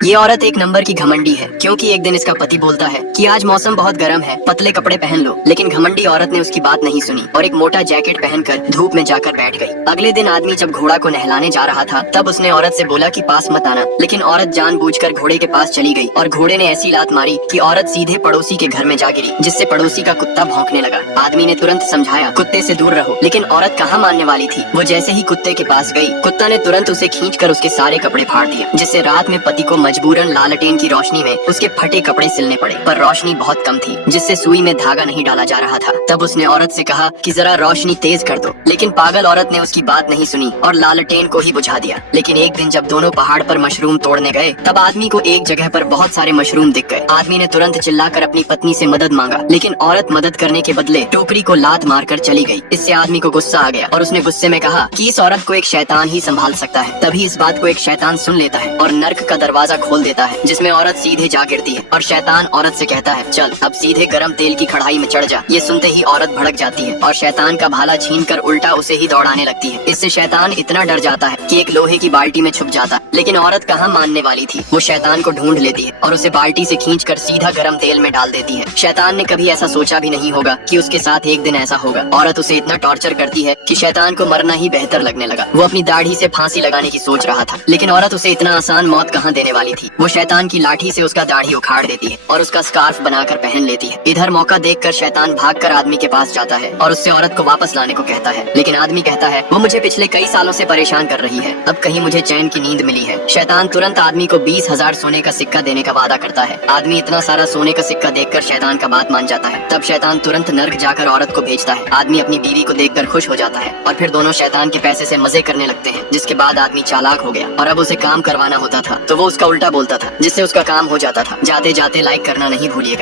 ये औरत एक नंबर की घमंडी है, क्योंकि एक दिन इसका पति बोलता है कि आज मौसम बहुत गर्म है, पतले कपड़े पहन लो। लेकिन घमंडी औरत ने उसकी बात नहीं सुनी और एक मोटा जैकेट पहनकर धूप में जाकर बैठ गई। अगले दिन आदमी जब घोड़ा को नहलाने जा रहा था, तब उसने औरत से बोला कि पास मत आना, लेकिन औरत जानबूझकर घोड़े के पास चली गई और घोड़े ने ऐसी लात मारी कि औरत सीधे पड़ोसी के घर में जा गिरी, जिससे पड़ोसी का कुत्ता भौंकने लगा। आदमी ने तुरंत समझाया कुत्ते से दूर रहो, लेकिन औरत कहाँ मानने वाली थी। वो जैसे ही कुत्ते के पास गई, कुत्ता ने तुरंत उसे खींचकर उसके सारे कपड़े फाड़ दिए, जिससे रात में पति को मजबूरन लालटेन की रोशनी में उसके फटे कपड़े सिलने पड़े। पर रोशनी बहुत कम थी, जिससे सुई में धागा नहीं डाला जा रहा था। तब उसने औरत से कहा कि जरा रोशनी तेज कर दो, लेकिन पागल औरत ने उसकी बात नहीं सुनी और लालटेन को ही बुझा दिया। लेकिन एक दिन जब दोनों पहाड़ पर मशरूम तोड़ने गए, तब आदमी को एक जगह पर बहुत सारे मशरूम दिख गए। आदमी ने तुरंत चिल्लाकर अपनी पत्नी से मदद मांगा, लेकिन औरत मदद करने के बदले टोकरी को लात मारकर चली गई। इससे आदमी को गुस्सा आ गया और उसने गुस्से में कहा कि इस औरत को एक शैतान ही संभाल सकता है। तभी इस बात को एक शैतान सुन लेता है और नर्क का दरवाजा खोल देता है, जिसमें औरत सीधे जा गिरती है और शैतान औरत से कहता है चल अब सीधे गरम तेल की कढ़ाई में चढ़ जा। ये सुनते ही औरत भड़क जाती है और शैतान का भाला छीनकर उल्टा उसे ही दौड़ाने लगती है। इससे शैतान इतना डर जाता है कि एक लोहे की बाल्टी में छुप जाता है। लेकिन औरत कहाँ मानने वाली थी। वो शैतान को ढूंढ लेती है और उसे बाल्टी से खींचकर सीधा गरम तेल में डाल देती है। शैतान ने कभी ऐसा सोचा भी नहीं होगा कि उसके साथ एक दिन ऐसा होगा। औरत उसे इतना टॉर्चर करती है कि शैतान को मरना ही बेहतर लगने लगा। वो अपनी दाढ़ी से फांसी लगाने की सोच रहा था, लेकिन औरत उसे इतना आसान मौत कहाँ देने वाली थी। वो शैतान की लाठी से उसका दाढ़ी उखाड़ देती है और उसका स्कार्फ बनाकर पहन लेती है। इधर मौका देखकर शैतान भागकर आदमी के पास जाता है और उससे औरत को वापस लाने को कहता है। लेकिन आदमी कहता है वो मुझे पिछले कई सालों से परेशान कर रही है, अब कहीं मुझे चैन की नींद मिली है। शैतान तुरंत आदमी को 20,000 सोने का सिक्का देने का वादा करता है। आदमी इतना सारा सोने का सिक्का देखकर शैतान का बात मान जाता है। तब शैतान तुरंत नर्क जाकर औरत को भेजता है। आदमी अपनी बीवी को देखकर खुश हो जाता है और फिर दोनों शैतान के पैसे से मजे करने लगते हैं। जिसके बाद आदमी चालाक हो गया और अब उसे काम करवाना होता था तो वो उसका उल्टा बोलता था, जिससे उसका काम हो जाता था। जाते जाते लाइक करना नहीं भूलिएगा।